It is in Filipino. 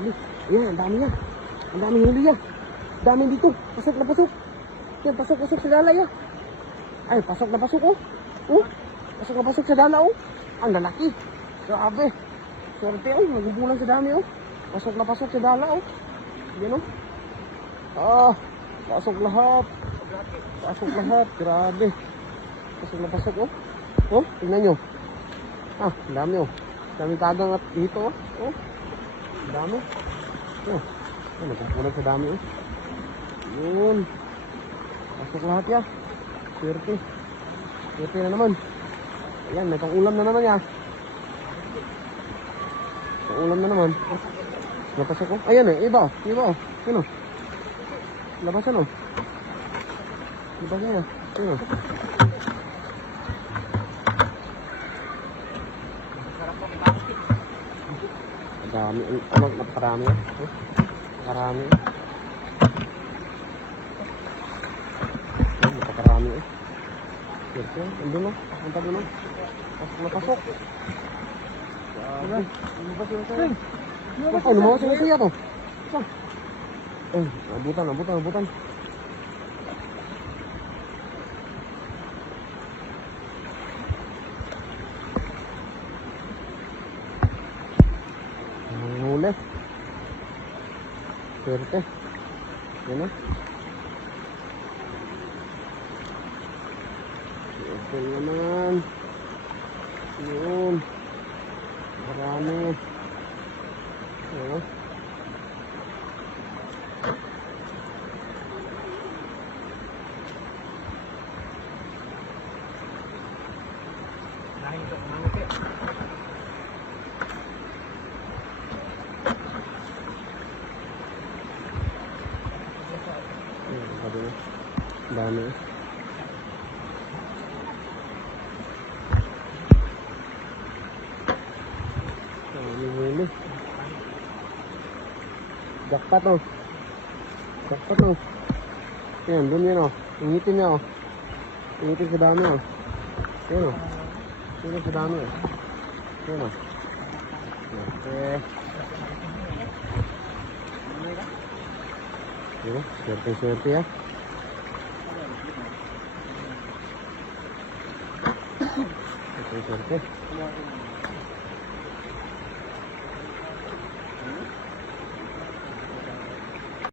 Huli. Ayan, ang dami yan. Ang daming huli yan. Dami dito. Pasok na pasok. Yan, pasok sa dala yan. Ay, pasok na pasok oh. Oh, pasok na pasok sa dala oh. Ang lalaki. Grabe. Swerte oh, nagubulan sa dami oh. Pasok na pasok sa dala oh. Yan oh. Ah, pasok lahat. Pasok lahat. Grabe. Pasok na pasok oh. Oh, tingnan nyo. Ah, ang dami oh. Daming tagang at dito oh. Oh, ang dami. Oh, nagkukulang sa dami oh. Yun. Pasok lahat ya. Swerte. Swerte na naman. Ayan, may pang-ulam na naman ya. Pang-ulam na naman. Napasok ko. Ayan eh, iba. Iba oh. Sino? Labasan oh. Iba niya. Sino? Dami. Ano, napakarami yan. Napakarami yan. Napakarami yan. Swerte. Andun oh. Ang tabi no. Napasok. Ano ba sila sa'yo? Ay, lumawas sila siya to. Ay, nabutan. Ang huli. Swerte. Yan na. Swerte naman. Yun. Marami. Ayan. Dami. Huli. Jackpot oh. Jackpot oh. Yan, dun yun oh. Ingitin niya oh. Ingitin sa dami oh. Yan oh. Ingitin sa dami oh. Yan oh. Okay. Diba? Swerte ya. Swerte.